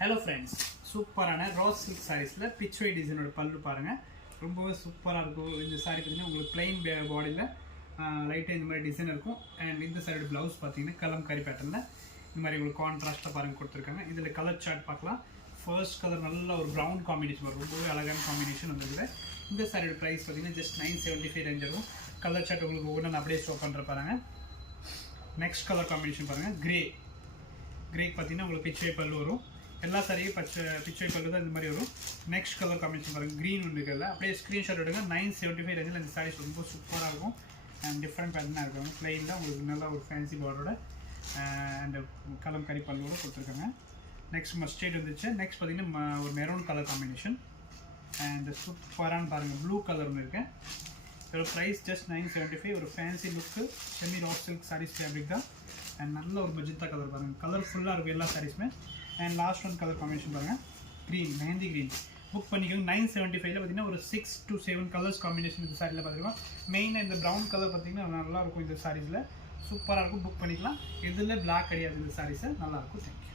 Hello friends, சூப்பரான ராஸ் silk சாரீஸில் பிச்வை டிசைனோட பல்லு பாருங்கள். ரொம்பவே சூப்பராக இருக்கும். இந்த சாரீ பார்த்தீங்கன்னா உங்களுக்கு பிளெயின் பாடியில் லைட்டாக இந்த மாதிரி டிசைன் இருக்கும். அண்ட் இந்த சாரியோட ப்ளவுஸ் பார்த்தீங்கன்னா கலம்காரி பேட்டர்னில் இந்த மாதிரி உங்களுக்கு கான்ட்ராஸ்ட்டாக பாருங்கள் கொடுத்துருக்காங்க. இதில் கலர் சார்ட் பார்க்கலாம். ஃபர்ஸ்ட் கலர் நல்ல ஒரு ப்ரௌன் காம்பினேஷன் வரும். ரொம்பவே அழகான காம்பினேஷன் வந்தது. இந்த சாரியோட ப்ரைஸ் பார்த்தீங்கன்னா ஜஸ்ட் 975 ரேஞ்ச் இருக்கும். கலர் சார்ட் உங்களுக்கு ஒவ்வொன்று நான் அப்படியே ஷோ பண்ணுற பாருங்கள். நெக்ஸ்ட் கலர் காம்பினேஷன் பாருங்கள். கிரேக்கு பார்த்தீங்கன்னா உங்களுக்கு பிச்வை பல்லு வரும். எல்லா சாரியும் பிச்வை பல்லு தான் இந்த மாதிரி வரும். நெக்ஸ்ட் கலர் காம்பினேஷன் பாருங்கள். க்ரீன் ஒன்று இருக்குல்ல, அப்படியே ஸ்க்ரீன்ஷாட் எடுங்க. 975 ரேஞ்சில் இந்த சாரீஸ் ரொம்ப சூப்பராக இருக்கும். அண்ட் டிஃப்ரெண்ட் பேட்டர்னாக இருக்கும். பிளெயினில் உங்களுக்கு நல்லா ஒரு ஃபேன்சி பார்டரோட அண்ட் கலம்காரி பல்லோட கொடுத்துருக்காங்க. நெக்ஸ்ட் மஸ்டேட் வந்துச்சு. நெக்ஸ்ட் பார்த்தீங்கன்னா ஒரு மெரூன் கலர் காம்பினேஷன். அண்ட் சூப்பரான பாருங்கள் ப்ளூ கலர் ஒன்று இருக்குது. இதோட ப்ரைஸ் ஜஸ்ட் 975. ஒரு ஃபேன்சி லுக்கு செமி ராஸ் சில்க் சாரீஸ் ஃபேப்ரிக் தான். அண்ட் நல்ல ஒரு மஜந்தா கலர் பாருங்கள். கலர்ஃபுல்லாக இருக்கும் எல்லா சாரீஸுமே. And last one colour combination பாருங்கள். Green, mehndi green. புக் பண்ணிக்கோங்க. 975 பார்த்தீங்கன்னா ஒரு 6 to 7 கலர்ஸ் காம்பினேஷன் இந்த சாரியில் பார்த்துருக்கோம். மெயினாக இந்த ப்ரௌன் கலர் பார்த்தீங்கன்னா நல்லாயிருக்கும். இந்த சாரீஸில் சூப்பராக இருக்கும். புக் பண்ணிக்கலாம். இதில் பிளாக் கிடையாது. இந்த சாரீஸை நல்லாயிருக்கும். தேங்க்யூ.